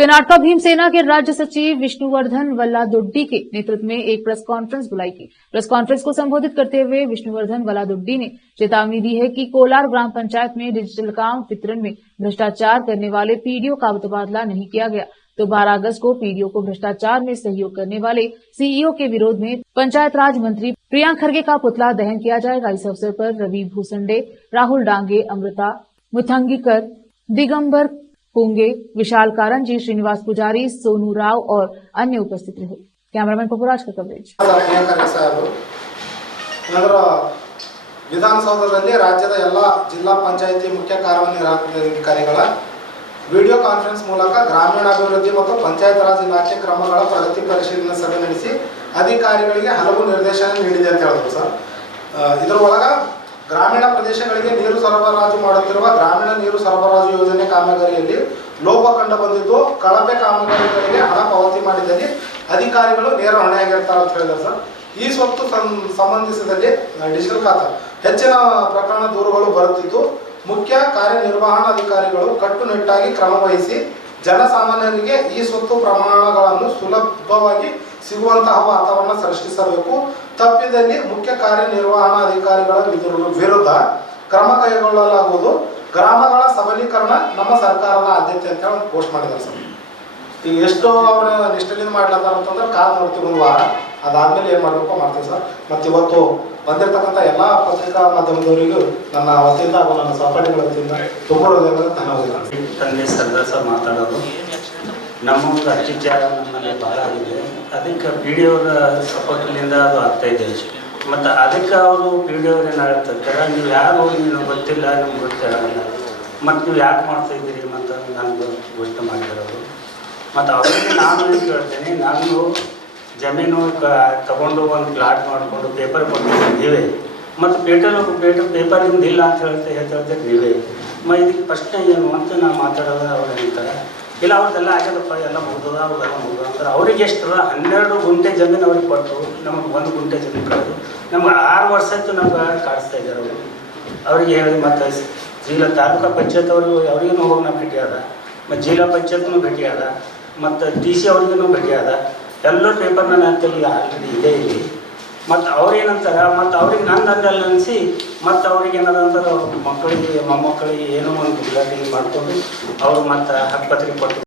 कर्नाटका भीमसेना के राज्य सचिव विष्णुवर्धन वल्लादुड्डी के नेतृत्व में एक प्रेस कॉन्फ्रेंस बुलाई गई। प्रेस कॉन्फ्रेंस को संबोधित करते हुए विष्णुवर्धन वल्लादुड्डी ने चेतावनी दी है कि कोलार ग्राम पंचायत में डिजिटल काम वितरण में भ्रष्टाचार करने वाले पीडीओ का तबादला नहीं किया गया तो 12 अगस्त को पीडीओ को भ्रष्टाचार में सहयोग करने वाले सीईओ के विरोध में पंचायत राज मंत्री प्रियांक खरगे का पुतला दहन किया जाएगा। इस अवसर पर रवि भूसंडे, राहुल डांगे, अमृता मुथंगीकर, दिगंबर पुंगे, विशाल कारंजी, श्रीनिवास पुजारी, सोनू राव और अन्य उपस्थित रहे। कैमरामैन पपुराज का कवरेज। ವಿಧಾನಸೌಧದಲ್ಲಿ ರಾಜ್ಯದ ಎಲ್ಲ ಜಿಲ್ಲಾ ಪಂಚಾಯಿತಿ ಮುಖ್ಯ ಕಾರ್ಯನಿರ್ವಹಣಾಧಿಕಾರಿಗಳ ವಿಡಿಯೋ ಕಾನ್ಫರೆನ್ಸ್ ಮೂಲಕ ಗ್ರಾಮೀಣಾಭಿವೃದ್ಧಿ ಮತ್ತು ಪಂಚಾಯತ್ ರಾಜ್ ಇಲಾಖೆ ಕ್ರಮಗಳ ಪ್ರಗತಿ ಪರಿಶೀಲನಾ ಸಭೆ ನಡೆಸಿ ಅಧಿಕಾರಿಗಳಿಗೆ ಹಲವು ನಿರ್ದೇಶನ ನೀಡಿದೆ ಅಂತ ಹೇಳಿದ್ರು ಸರ್. ಇದರೊಳಗೆ ಗ್ರಾಮೀಣ ಪ್ರದೇಶಗಳಿಗೆ ನೀರು ಸರಬರಾಜು ಮಾಡುತ್ತಿರುವ ಗ್ರಾಮೀಣ ನೀರು ಸರಬರಾಜು ಯೋಜನೆ ಕಾಮಗಾರಿಯಲ್ಲಿ ಲೋಪ ಕಂಡು ಬಂದಿದ್ದು ಕಳಪೆ ಕಾಮಗಾರಿಗಳಿಗೆ ಹಣ ಪಾವತಿ ಮಾಡಿದಲ್ಲಿ ಅಧಿಕಾರಿಗಳು ನೇರ ಹೊಣೆಯಾಗಿರ್ತಾರೆ ಅಂತ ಹೇಳಿದ್ದಾರೆ ಸರ್. ಈ ಸ್ವತ್ತು ಸಂಬಂಧಿಸಿದಲ್ಲಿ ಡಿಜಿಟಲ್ ಖಾತಾ ಹೆಚ್ಚಿನ ಪ್ರಕರಣ ದೂರುಗಳು ಬರುತ್ತಿದ್ದು ಮುಖ್ಯ ಕಾರ್ಯನಿರ್ವಹಣಾಧಿಕಾರಿಗಳು ಕಟ್ಟುನಿಟ್ಟಾಗಿ ಕ್ರಮ ವಹಿಸಿ ಜನಸಾಮಾನ್ಯರಿಗೆ ಈ ಸ್ವತ್ತು ಪ್ರಮಾಣಗಳನ್ನು ಸುಲಭವಾಗಿ ಸಿಗುವಂತಹ ವಾತಾವರಣ ಸೃಷ್ಟಿಸಬೇಕು. ತಪ್ಪಿದಲ್ಲಿ ಮುಖ್ಯ ಕಾರ್ಯನಿರ್ವಹಣಾಧಿಕಾರಿಗಳ ವಿರುದ್ಧ ಕ್ರಮ ಕೈಗೊಳ್ಳಲಾಗುವುದು. ಗ್ರಾಮಗಳ ಸಬಲೀಕರಣ ನಮ್ಮ ಸರ್ಕಾರದ ಆದ್ಯತೆ ಅಂತ ಹೇಳಿ ಪೋಸ್ಟ್ ಮಾಡಿದ್ದಾರೆ ಸರ್. ಈಗ ಎಷ್ಟು ಅವರ ನಿಷ್ಠೆಯಿಂದ ಮಾಡ್ಲತ್ತಾರ ಅಂತಂದ್ರೆ ಕಾದು ನೋಡ್ತೀವಿ ಒಂದು ವಾರ, ಅದಾದ್ಮೇಲೆ ಏನು ಮಾಡಬೇಕು ಮಾಡ್ತೀವಿ ಸರ್. ಮತ್ತು ಇವತ್ತು ಬಂದಿರತಕ್ಕಂಥ ಎಲ್ಲ ಪತ್ರಿಕಾ ಮಾಧ್ಯಮದವರಿಗೂ ನನ್ನ ವತಿಯಿಂದ ಹಾಗೂ ನನ್ನ ಸಹಪಾಠಿಗಳ ವತಿಯಿಂದ ತುಂಬ ಧನ್ಯವಾದಗಳು. ತಂದೆ ಸರ್ದಾರ್ ಸರ್ ಮಾತಾಡೋದು ನಮ್ಮೊಂದು ಅತ್ಯಾಚಾರ ನಮ್ಮಲ್ಲಿ ಭಾಳ ಆಗಿದೆ. ಅದಕ್ಕೆ ಪಿ ಡಿ ಅವರ ಸಪೋರ್ಟ್ಲಿಂದ ಅದು ಆಗ್ತಾಯಿದೆ. ಮತ್ತು ಅದಕ್ಕೆ ಅವರು ಪಿ ಡಿ ಅವ್ರು ಏನು ಹೇಳ್ತಾರೆ, ನೀವು ಯಾರು ನೀವು ಗೊತ್ತಿಲ್ಲ, ನಮ್ಗೆ ಗೊತ್ತಿರಲ್ಲ, ಮತ್ತು ನೀವು ಯಾಕೆ ಮಾಡ್ತಾಯಿದ್ದೀರಿ ಮತ್ತು ನನಗೆ ಘೋಷಣೆ ಮಾಡಿರೋರು. ಮತ್ತು ಅವರಿಗೆ ನಾನು ಏನು ಕೇಳ್ತೇನೆ, ನಾನು ಜಮೀನು ತಗೊಂಡು ಒಂದು ಪ್ಲಾಟ್ ಮಾಡಿಕೊಂಡು ಪೇಪರ್ ಕೊಟ್ಟಿದ್ದೀನಿ ನೀವೇ, ಮತ್ತು ಪೇಪರ್ ನಿಮ್ದು ಇಲ್ಲ ಅಂತ ಹೇಳ್ತಾರೆ ನೀವೇ. ಇದಕ್ಕೆ ಪ್ರಶ್ನೆ ಏನು ಅಂತ ನಾನು ಮಾತಾಡೋದು ಅವ್ರು ಹೇಳ್ತಾರೆ, ಇಲ್ಲ ಅವ್ರದ್ದೆಲ್ಲ ಆಗ್ಯದಪ್ಪ, ಎಲ್ಲ ಮುಗ್ದದ, ಅವ್ರೆಲ್ಲ ಮುಗ್ದ ಅಂತಾರೆ. ಅವ್ರಿಗೆ ಎಷ್ಟದ 12 ಗುಂಟೆ ಜಮೀನು ಅವ್ರಿಗೆ ಕೊಟ್ಟು ನಮಗೆ 1 ಗುಂಟೆ ಜಮೀನು ಕೊಟ್ಟು ನಮ್ಗೆ 6 ವರ್ಷ ಆಯಿತು ನಮ್ಗೆ ಕಾಡಿಸ್ತಾ ಇದ್ದಾರೆ ಅವರು. ಅವ್ರಿಗೆ ಹೇಳಿ ಮತ್ತು ಜಿಲ್ಲಾ ತಾಲೂಕಾ ಪಂಚಾಯತ್ ಅವ್ರಿಗೂ ಹೋಗಿ ನಾವು ಭೇಟಿಯಾದ, ಮತ್ತು ಜಿಲ್ಲಾ ಪಂಚಾಯತ್ನೂ ಭೇಟಿಯಾದ, ಮತ್ತು ಡಿ ಸಿ ಅವ್ರಿಗೂ ಭೇಟಿಯಾದ. ಎಲ್ಲ ಪೇಪರ್ ನನ್ನ ಅಂತಲ್ಲಿ ಆಲ್ರೆಡಿ ಇದೆ ಇಲ್ಲಿ. ಮತ್ತು ಅವ್ರೇನಂತಾರೆ, ಮತ್ತು ಅವ್ರಿಗೆ ನಂದಲ್ಲಿ ಅನಿಸಿ ಮತ್ತು ಅವ್ರಿಗೆ ಏನದಂದ್ರೆ ಅವ್ರ ಮಕ್ಕಳಿಗೆ ಮೊಮ್ಮಕ್ಕಳಿಗೆ ಏನೋ ಒಂದು ಗುಲಾಟಿ ಮಾಡಿಕೊಂಡು ಅವರು ಮತ್ತು ಹಕ್ಕುಪತ್ರಿಕೆ ಕೊಟ್ಟು